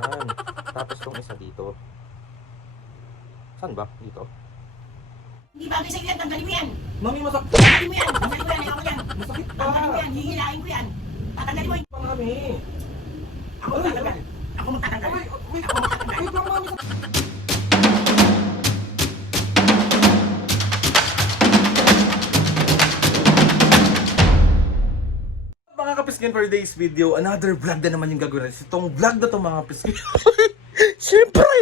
Yan. Tapos tong isa dito. Saan ba? Dito? Hindi bagay sa'yo yan, tanggalin mo yan. Mami, masakit. Tanggalin mo yan, tanggalin mo yan, ayaw ko yan. Masakit pa. Tanggalin mo yan, hihilain ko yan. Tatanggalin mo yan. Pa, Mami. Ako magtatanggal. Ako magtatanggal. Wait, Ako magtatanggal. wait lang, Mami. Mga kapiskin, for today's video, another vlog na naman yung gagawin natin. Itong vlog na to mga kapiskin. Siyempre!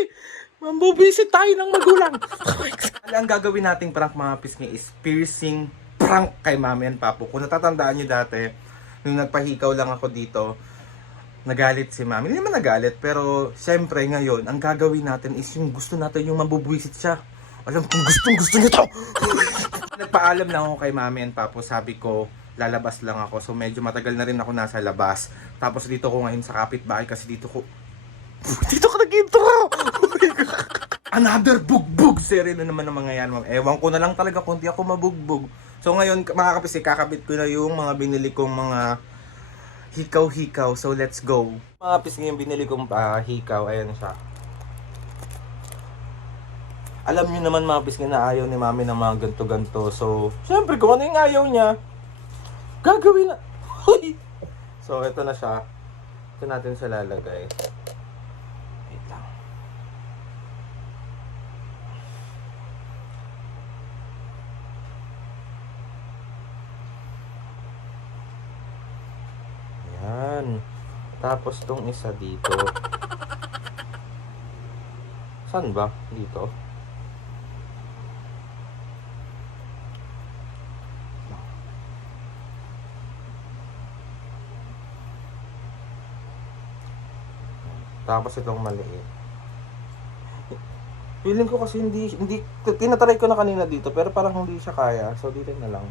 Mambubisit tayo ng magulang. Ang gagawin nating prank mga kapiskin is piercing prank kay Mami and Papu. Kung natatandaan nyo dati, nung nagpahikaw lang ako dito, nagalit si Mami. Hindi naman nagalit, pero siyempre ngayon, ang gagawin natin is yung gusto natin yung mambubuisit siya. Alam kong gusto nito. Nagpaalam lang ako kay Mami and Papu. Sabi ko, lalabas lang ako. So medyo matagal na rin ako nasa labas. Tapos dito ko ngayon sa kapitbahay kasi dito ko nag-intro. Another bugbog series na naman ng mga yan. Ewan ko na lang talaga kung di ako mabugbog. So ngayon mga kapisi, kakabit ko na yung mga binili kong mga hikaw-hikaw. So let's go. Mga kapisi, yung binili kong hikaw, ayan siya. Alam niyo naman mga kapisi na ayaw ni Mami ng mga ganto-ganto. So syempre kung ano yung ayaw niya, gagawin na. So ito na siya. Ito natin siya lalagay. Wait lang. Yan. Tapos tong isa dito. Saan ba? Dito. Tapos itong maliit. Feeling ko kasi hindi tinatry ko na kanina dito pero parang hindi siya kaya. So dito na lang.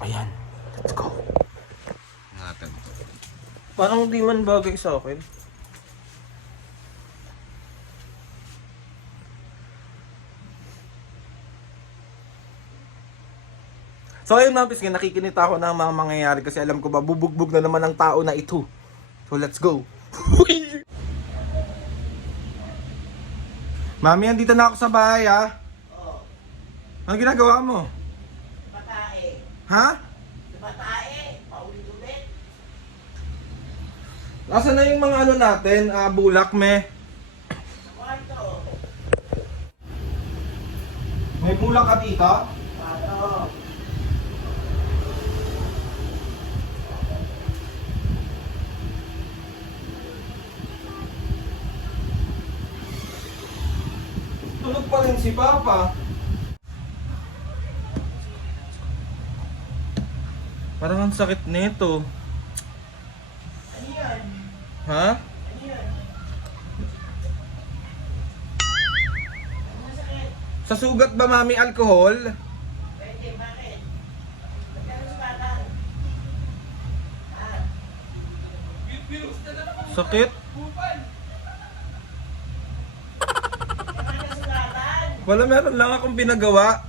Ayan. Let's go. Ingatan to. Parang hindi man bagay sa akin. So ayun mga piskin, nakikinita ako ng mga mangyayari kasi alam ko ba bubugbog na naman ang tao na ito. So let's go. Mami, andito na ako sa bahay ha. Oo. Ano ginagawa mo? Batae. Ha? Batae. Paulit-ulit. Nasaan na yung mga ano natin, bulak me? Kwarto. May bulak ka dito? Kwarto. Tulog pa rin si Papa. Parang ang sakit nito. Ano yan? Ha? Ano yan? Ano masakit? Sa sugat ba, Mami, alcohol? Pwede, bakit? Magkano sa bata? Ah. Sakit? Magkano sa laban? Wala, meron lang akong pinagawa.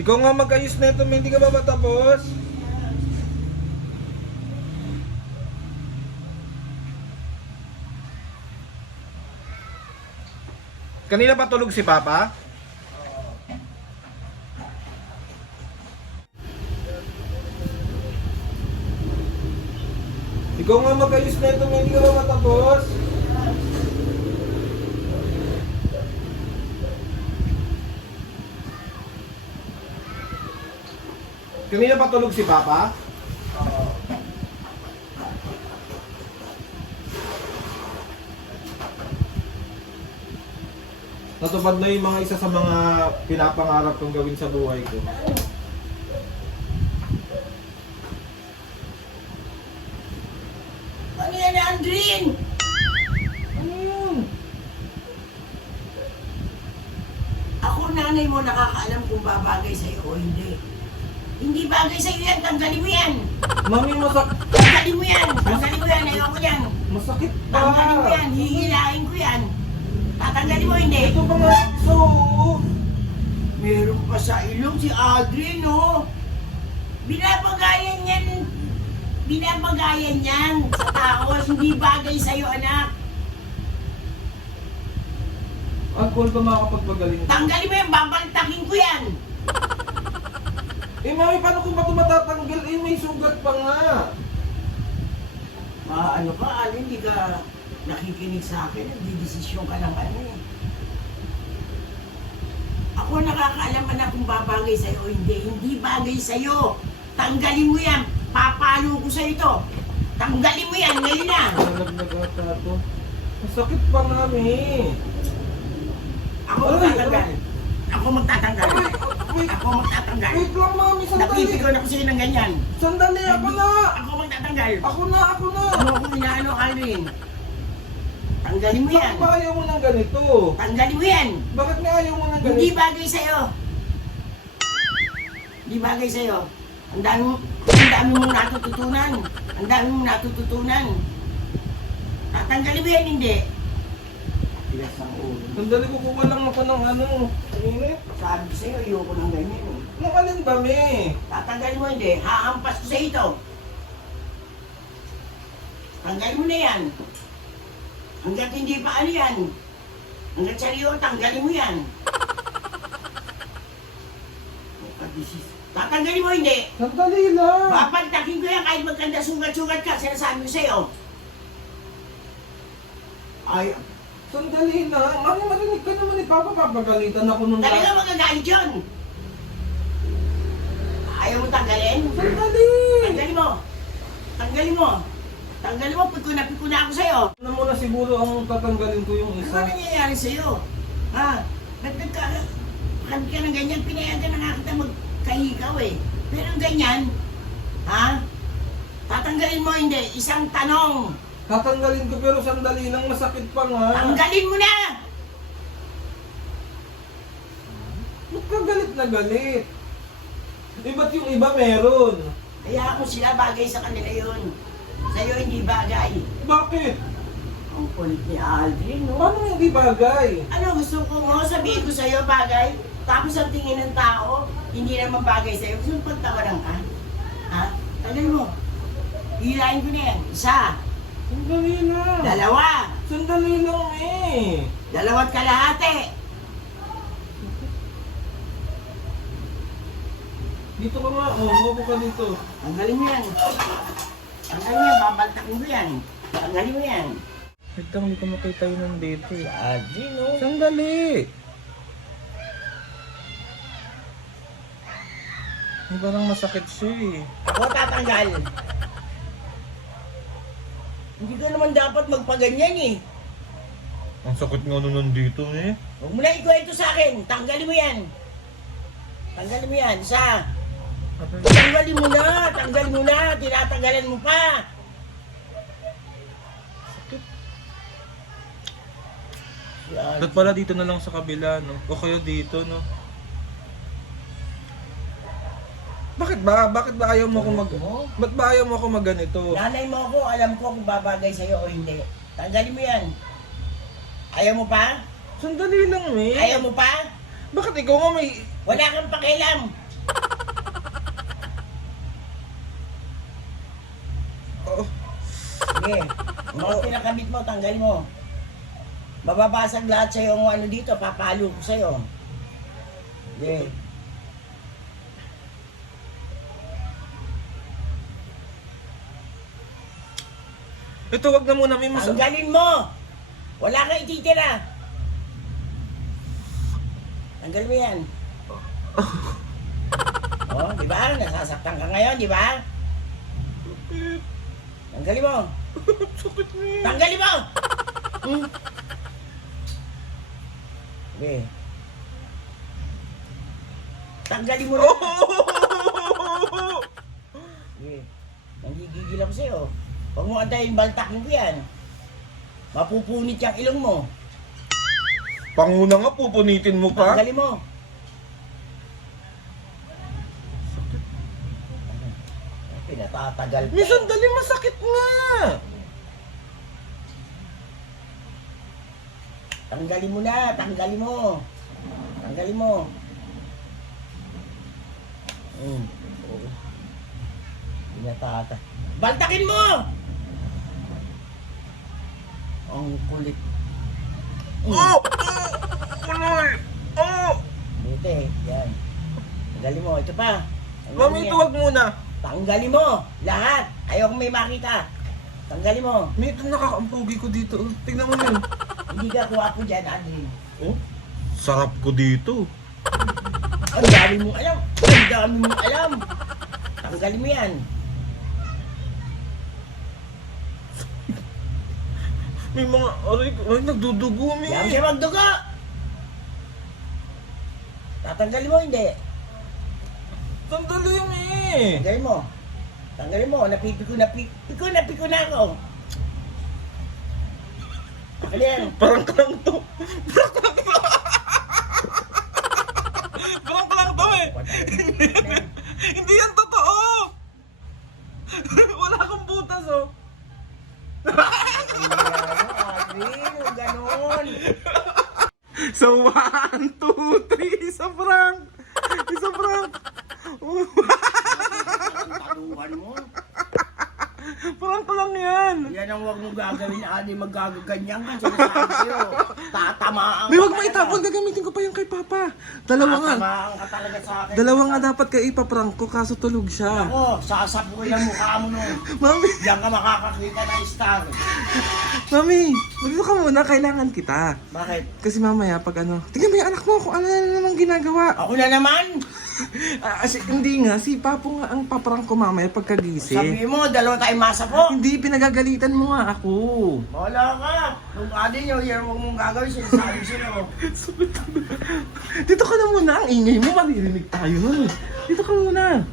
Ikaw nga mag-ayos na ito, hindi ka ba matapos? Kanina pa tulog si Papa? Ikaw nga mag-ayos na ito, hindi ka ba matapos? Kanina pa tulog si Papa? Natupad na yung mga isa sa mga pinapangarap kong gawin sa buhay ko. yan, Aldrin! Ano yun? Ako, nanay mo, nakakaalam kung babagay sa'yo o hindi. Hindi bagay sa'yo yan, tanggalin mo yan! Mami, Tanggalin mo yan! Tanggalin mo yan, ayoko yan! masakit pa. Tanggalin mo yan, hihilain ko yan! Tatanggalin mo, hindi! Ito pa nga, so... Meron pa sa ilong si Aldrin, no? Binabagayan yan sa tao, hindi bagay sa'yo, anak. Alcohol ba makakapagpagaling? Tanggalin mo yan, babaltakin ko yan. Eh, mami, paano kung ba ito matatanggal? Eh, may sugat pa nga. Ano ka, Alin, hindi ka nakikinig sa akin, nagdidesisyon ka ng ano eh. Ako nakakaalam anak kung babagay sa'yo o hindi. Hindi bagay sa'yo. Tanggalin mo yan. Papalo ko sa'yo ito. Tanggalin mo yan ngayon na. Nalaglag ata ito. Masakit pa, mami. Ako magtatanggal. Ako magtatanggal. Ako magtatanggal. Wait lang, mami, sandali. Napipigil ako sa'yo ng ganyan. Sandali, ako na. Ako magtatanggal. Ako na. Ano akong inaano, Alvin? Tanggalin mo yan. Bakit ba ayaw mo ng ganito? Tanggalin mo yan. Bakit nga ayaw mo ng Hindi ganito? bagay sa'yo. Hindi bagay sa'yo. Ang dami mong natututunan. Ang dami mong natututunan. Tatanggalin mo yan, hindi. Tigas ang ulo. Sandali, kukuha lang ako ng ano. Init. Sabi ko sa'yo, ayoko ng ganyan. Nung alin ba, me? Tatanggalin mo, hindi. Hahampas ko sa'yo ito. Tanggalin mo na yan. Hanggat hindi pa ano yan. Hanggat sariyo, tanggalin mo yan. Tatanggalin mo, hindi. Sandali lang. Papaltakin ko yan kahit magkanda sugat-sugat ka. Sinasabi ko sa'yo. Ay, Sandali lang. Mami, marinig ka naman ni Papa. Papagalitan ako nung talaga magagalit yun. Ayaw mo tanggalin? Sandali. Tanggalin mo. Tanggalin mo. Tanggalin mo, pikuna ako sa'yo. Ano mo na siguro ang tatanggalin ko yung Ano isa? nangyayari sa'yo? Ha? Nagkakala ka ng ganyan, pinayagan na nga kita magkahikaw eh. Pero ganyan, ha? Tatanggalin mo hindi, isang tanong. Tatanggalin ko pero sandali lang, masakit pa nga. Tanggalin mo na! Ba't ka galit na galit? Eh, ba't yung iba meron? Kaya ako sila bagay sa kanila yun. Sa'yo hindi bagay. Bakit? Ang kulit ni Aldrin, no? Paano hindi bagay? Ano gusto ko mo? Sabihin ko sa'yo bagay. Tapos ang tingin ng tao, hindi naman bagay sa'yo. Gusto mo pagtawaran ka? Ha? Tanggalin mo. Hilahin ko na yan. Isa. Sandali lang. Dalawa. Sandali lang eh. Dalawat kalahati. Dito ka nga, oh. Maupo ka dito. Tanggalin mo yan. Tanggalin mo yan. Babaltakin mo yan. Tanggalin mo yan. Wait lang, hindi ko makita yun nandito eh. Aldrin, no? Sandali! Parang masakit siya eh. Ako tatanggal. Hindi ka naman dapat magpaganyan eh. Ang sakit nga nun nandito eh. Huwag mo na ikwento sa akin. Tanggalin mo yan. Tanggalin mo yan. Isa. Tanggalin mo na. Tanggalin mo na. Tinatanggalan mo pa. Ba't pala dito na lang sa kabila, no? O kaya dito, no? Bakit ba? Bakit ba ayaw mo ako Ba't ba ayaw mo ako magganito? Nanay mo ako, alam ko kung babagay sa'yo o hindi. Tanggalin mo yan. Ayaw mo pa? Sandali lang eh. Ayaw mo pa? Bakit ikaw nga may... Wala kang pakialam. Oh, Sige. Mga pinakabit mo, tanggalin mo. Mababasag lahat sa'yo ang ano dito, papalo ko sa'yo. Sige. ito, wag na muna. May masakit. Tanggalin mo! Wala kang ititira. Tanggal mo yan. Oh, di ba? Nasasaktan ka ngayon, di ba? Tanggalin mo. Sakit mo eh. Tanggalin mo! Hmm. Sige. Tanggalin mo na. Sige. Nanggigigil ako sa'yo. Huwag mo antayin baltakin ko yan. Mapupunit yung ilong mo. Panguna nga, pupunitin mo pa. Tanggalin mo. Pinatatagal pa. May sandali, masakit nga. Tanggalin mo na, tanggalin mo. Tanggalin mo. Oo. Pinatata. Baltakin mo! Ang kulit. Oh! Kuloy! Oh! Dito yan. Tanggalin mo, ito pa. Tanggalin Mami, mo yan. tuwag muna. Tanggalin mo, lahat. Ayoko may makita. Tanggalin mo. May ito nakakampugi ko dito. Tignan mo yun. Hindi ka kuha ko dyan, Adrian. Oh? Sarap ko dito. Ang dami mong alam. Ang dami mong alam. Tanggalin mo yan. May mga, ay, nagdudugo, mi. Yan siya magdugo. Tatanggalin mo, hindi. Sandali, mi. Tanggalin mo. Tanggalin mo. Napipiko na ako. Ano yan? Parang lang to. Parang lang to eh. Hindi yan totoo. Wala akong butas oh. Adrian, ganon. So 1, 2, 3, isa prank. Isa prank. Taluhan mo. Prank lang yan. Yan ang huwag mong gagawin, Adi. Magagaganyan ka. Sinasabi sa'yo. Tatamaan Di, wag ka mo talaga. itapon. Gagamitin ko pa yung kay Papa. Dalawa nga. Tatamaan ka talaga sa akin. Dalawa nga dapat kayo ipaprank ko kaso tulog siya. Ako, sasapuin ang mukha mo nun. Mami, Diyan ka makakakita ng star. Mami, dito ka muna. Kailangan kita. Bakit? Kasi mamaya pag ano, tingnan mo yung anak mo kung ano na namang ginagawa. Ako na naman. Hindi nga, si Papo nga ang paparang ko mamaya pagkagising. Sabi mo, dalawa tayong masapo. Hindi, pinagagalitan mo nga ako. Wala ka. Kung Adi nyo, yan huwag mong gagawin. Sinasabi sila. Dito ka na muna, ang ingay mo, maririnig tayo nun. Dito ka muna.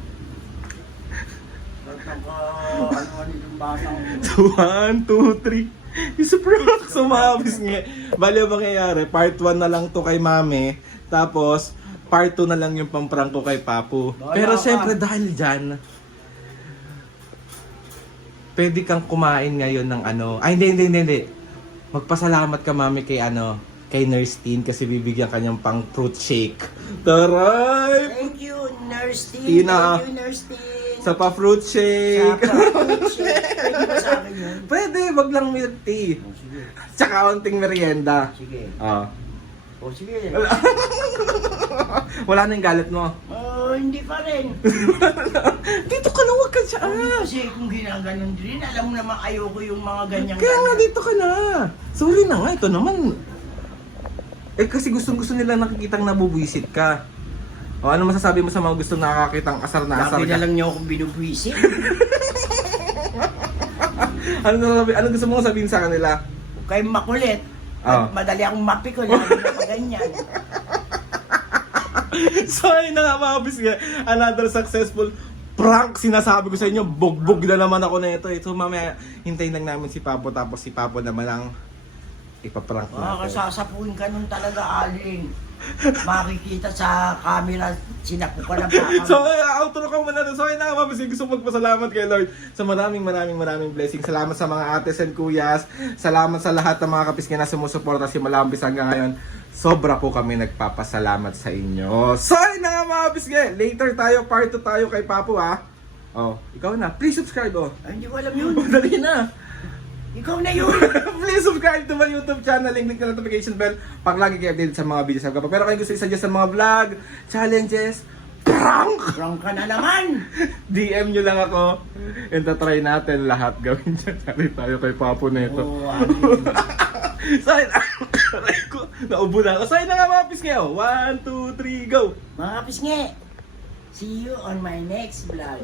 Ano yung batang. So, 1, 2, 3. Yung super sumabis nga. Bali ang mangyayari, part 1 na lang to kay Mami. Tapos, part 2 na lang yung pamprang ko kay Papu. Pero Wala ka. syempre dahil dyan, pwede kang kumain ngayon ng ano. Ay, hindi. Magpasalamat ka, Mami, kay ano, kay Nurse Teen kasi bibigyan kanyang pang fruit shake. Taray! Thank you, Nurse Teen. Tina. Thank you, Nurse Teen. Sa pa-fruit shake. Pwede ba sa akin yun? Pwede, wag lang milk tea. Oh, sige. Tsaka onting merienda. Sige. Ah. O sige. Wala na yung galit mo. Hindi pa rin. Dito ka na, wag ka siya. Kasi kung ginaganon din, alam mo naman ayoko yung mga ganyan. Kaya nga dito ka na. Sorry na nga, ito naman. Eh kasi gustong-gusto nila nakikitang nabubwisit ka. O ano masasabi mo sa mga gustong nakakitang asar na asar Sabi ka? na lang niyo akong binubwisit. Ano gusto mo sabihin sa kanila? Huwag kayong makulit. Ah. Madali akong mapikon. Lalo na pag ganyan. So ayun na nga mga bisga, another successful prank sinasabi ko sa inyo. Bugbog na naman ako na ito. So mamaya hintayin lang namin si Papo tapos si Papo naman ang ipaprank natin. Kasasapuin ka nun talaga, Aling. Makikita sa camera, sinapu ka na baka. So, outro ko muna. So, ayun na nga, mabisi. Gusto magpasalamat kay Lord sa maraming blessing. Salamat sa mga ates and kuyas. Salamat sa lahat ng mga kapisngin na sumusuporta simula umpisa hanggang ngayon. Sobra po kami nagpapasalamat sa inyo. So, ayun na nga, mga kapisngin. Later tayo, part 2 tayo kay Papo, ha? Oh, ikaw na. Please subscribe, oh. Ay, hindi ko alam yun. Dali na. Ikaw na yun. Please subscribe to my YouTube channel. Link na notification bell. Pag lagi kayo updated sa mga videos. Pero kung gusto i-suggest sa mga vlog, challenges, prank! Prank ka na naman. DM nyo lang ako. And try natin lahat gawin dyan. Sari tayo kay Papo na ito. Oo, Aling. Sign! Naubo na ako. Sign na nga mga pisngi. 1, 2, 3, go! Mga kapisngi, see you on my next vlog.